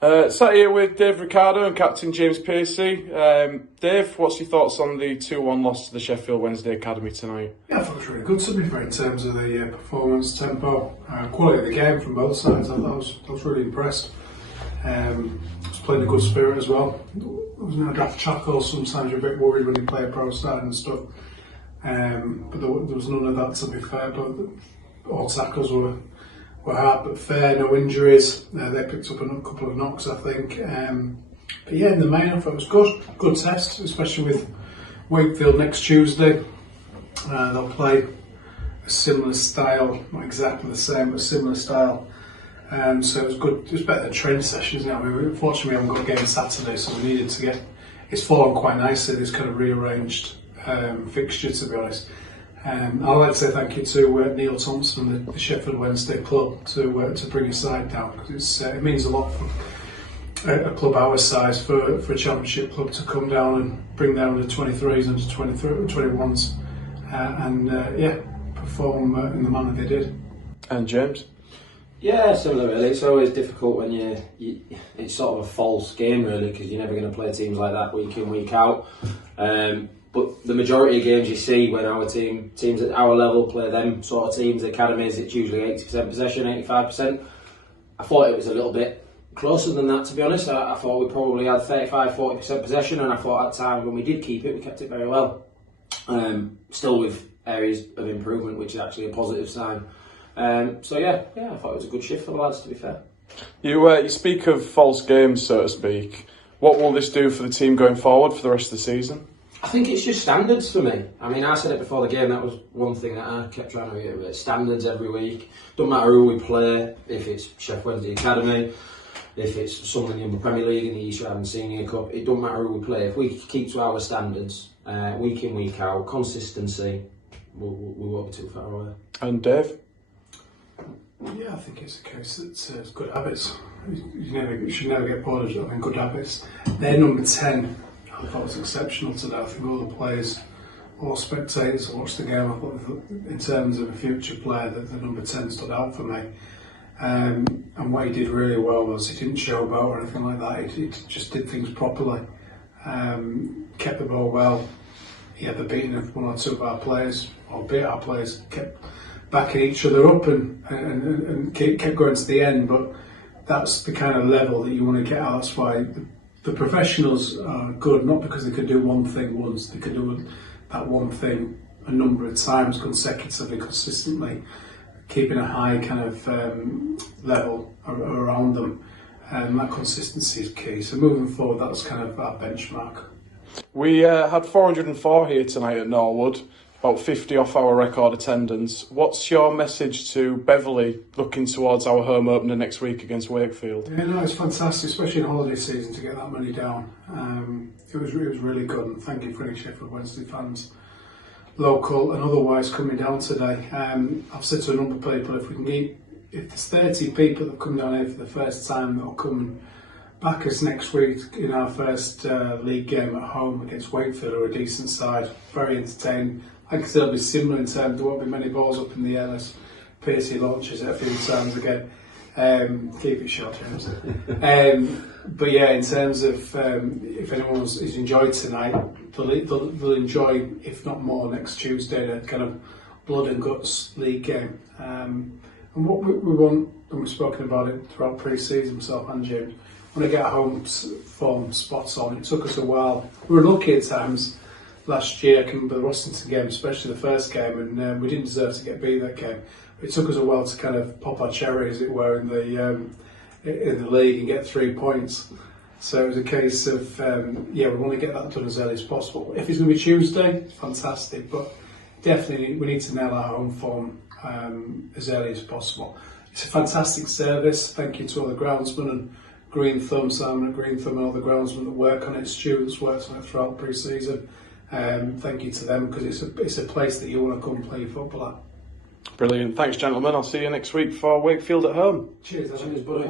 Sat here with Dave Ricardo and captain James Piercy. Dave, what's your thoughts on the 2-1 loss to the Sheffield Wednesday Academy tonight? Yeah, I thought it was really good to be fair in terms of the performance, tempo, quality of the game from both sides. I was really impressed. I was playing a good spirit as well. There was no draft chuckle. Sometimes you're a bit worried when you play a pro side and stuff. But there was none of that, to be fair. But all tackles were hard but fair, no injuries. They picked up a couple of knocks, I think. But yeah, in the main, I thought it was good test, especially with Wakefield next Tuesday. They'll play a similar style, not exactly the same, but a similar style. So it was good. It was better than training sessions. I mean, unfortunately, we haven't got a game Saturday, so we needed to get. It's fallen quite nicely. This kind of rearranged fixture, to be honest. I'd like to say thank you to Neil Thompson, the Sheffield Wednesday club, to bring his side down, because it means a lot for a club our size, for a championship club to come down and bring down the 23s and 21s and perform in the manner they did. And James? Yeah, similar really. It's always difficult when it's sort of a false game really, because you're never going to play teams like that week in, week out. But the majority of games you see when our teams at our level play them sort of teams, the academies, it's usually 80% possession, 85%. I thought it was a little bit closer than that, to be honest. I thought we probably had 35-40% possession, and I thought at times when we did keep it, we kept it very well. Still with areas of improvement, which is actually a positive sign. So yeah, I thought it was a good shift for the lads, to be fair. You speak of false games, so to speak. What will this do for the team going forward for the rest of the season? I think it's just standards for me. I mean, I said it before the game, that was one thing that I kept trying to reiterate. Standards every week. Don't matter who we play, if it's Sheffield Wednesday Academy, if it's someone in the Premier League in the East Riding Senior Cup, it don't matter who we play. If we keep to our standards, week in, week out, consistency, we won't be too far away. And Dave? Yeah, I think it's a case that it's good habits. You should never get bored of having good habits. They're number 10. I thought it was exceptional today. I think all the players, all spectators who watched the game, I thought in terms of a future player that the number 10 stood out for me. And what he did really well was he didn't showboat or anything like that. He just did things properly. Kept the ball well. He had the beating of one or two of our players, or beat our players, kept backing each other up and kept going to the end. But that's the kind of level that you want to get at. That's why the professionals are good, not because they could do one thing once, they could do that one thing a number of times consecutively, consistently, keeping a high kind of level around them. And that consistency is key. So moving forward, that was kind of our benchmark. We had 404 here tonight at Norwood, about 50 off our record attendance. What's your message to Beverley looking towards our home opener next week against Wakefield? Yeah, no, it's fantastic, especially in holiday season, to get that many down. It was really good, and thank you for any Sheffield Wednesday fans, local and otherwise, coming down today. I've said to a number of people, if there's 30 people that come down here for the first time, that'll come back us next week in our first league game at home against Wakefield, or a decent side, very entertaining. Like I said, it'll be similar in terms there won't be many balls up in the air as Piercy launches it a few times again. Keep it short, James. But yeah, in terms of if anyone has enjoyed tonight, they'll enjoy, if not more, next Tuesday, the kind of blood and guts league game. And what we want, and we've spoken about it throughout pre-season, myself and James, want to get our home form spots on. It took us a while. We were lucky at times last year. I can remember the Rossington game, especially the first game, and we didn't deserve to get beat that game. It took us a while to kind of pop our cherry, as it were, in the league and get 3 points. So it was a case of we want to get that done as early as possible. If it's going to be Tuesday, it's fantastic, but definitely we need to nail our home form as early as possible. It's a fantastic service. Thank you to all the groundsmen and Green Thumb, Simon at Green Thumb, and all the groundsmen that work on it, students worked on it throughout pre-season. Thank you to them, because it's a place that you want to come play football at. Brilliant. Thanks, gentlemen. I'll see you next week for Wakefield at home. Cheers, buddy.